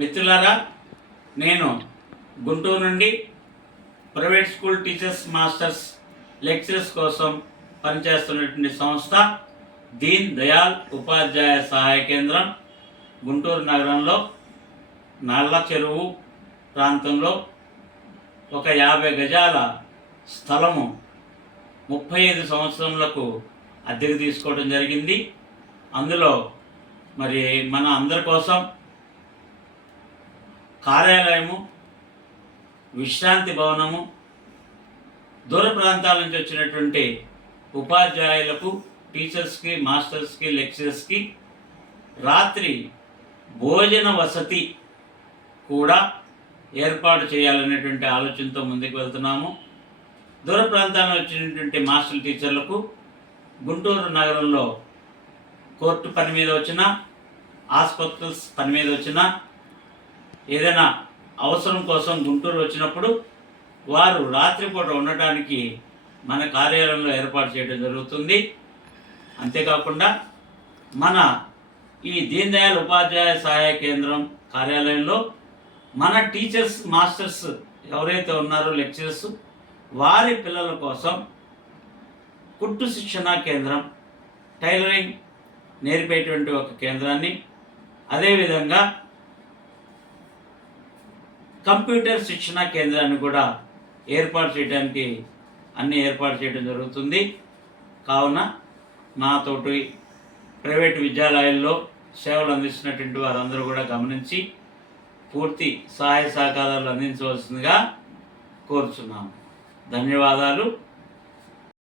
మిత్రులారా, నేను గుంటూరు నుండి private school teachers masters lecturers కోసం పనిచేస్తున్నటువంటి సంస్థ దీన్ దయాల్ ఉపాధ్యాయ సహాయ కేంద్రం గుంటూరు నగరంలో నల్ల చెరువు ప్రాంతంలో ఒక 50 గజాల స్థలము 35 సంవత్సరములకు అద్దెకు తీసుకోవడం జరిగింది. అందులో మరి మన అందరి కోసం కార్యాలయము, విశ్రాంతి భవనము, దూర ప్రాంతాల నుంచి వచ్చినటువంటి ఉపాధ్యాయులకు, టీచర్స్కి, మాస్టర్స్కి, లెక్చరర్స్కి రాత్రి భోజన వసతి కూడా ఏర్పాటు చేయాలనేటువంటి ఆలోచనతో ముందుకు వెళ్తున్నాము. దూర ప్రాంతాల్లో వచ్చినటువంటి మాస్టర్ టీచర్లకు గుంటూరు నగరంలో కోర్టు పని మీద వచ్చినా, హాస్పిటల్స్ పని మీద వచ్చినా, ఏదైనా అవసరం కోసం గుంటూరు వచ్చినప్పుడు వారు రాత్రిపూట ఉండటానికి మన కార్యాలయంలో ఏర్పాటు చేయడం జరుగుతుంది. అంతేకాకుండా మన ఈ దీన్ దయాల్ ఉపాధ్యాయ సహాయ కేంద్రం కార్యాలయంలో మన టీచర్స్, మాస్టర్స్ ఎవరైతే ఉన్నారో లెక్చరర్స్, వారి పిల్లల కోసం కుట్టు శిక్షణా కేంద్రం, టైలరింగ్ నేర్పేటువంటి ఒక కేంద్రాన్ని, అదేవిధంగా కంప్యూటర్ శిక్షణా కేంద్రాన్ని కూడా ఏర్పాటు చేయడానికి అన్నీ ఏర్పాటు చేయడం జరుగుతుంది. కావున నాతోటి ప్రైవేటు విద్యాలయాల్లో సేవలు అందిస్తున్నటువంటి వారందరూ కూడా గమనించి పూర్తి సహాయ సహకారాలు అందించవలసిందిగా కోరుచున్నాము. ధన్యవాదాలు.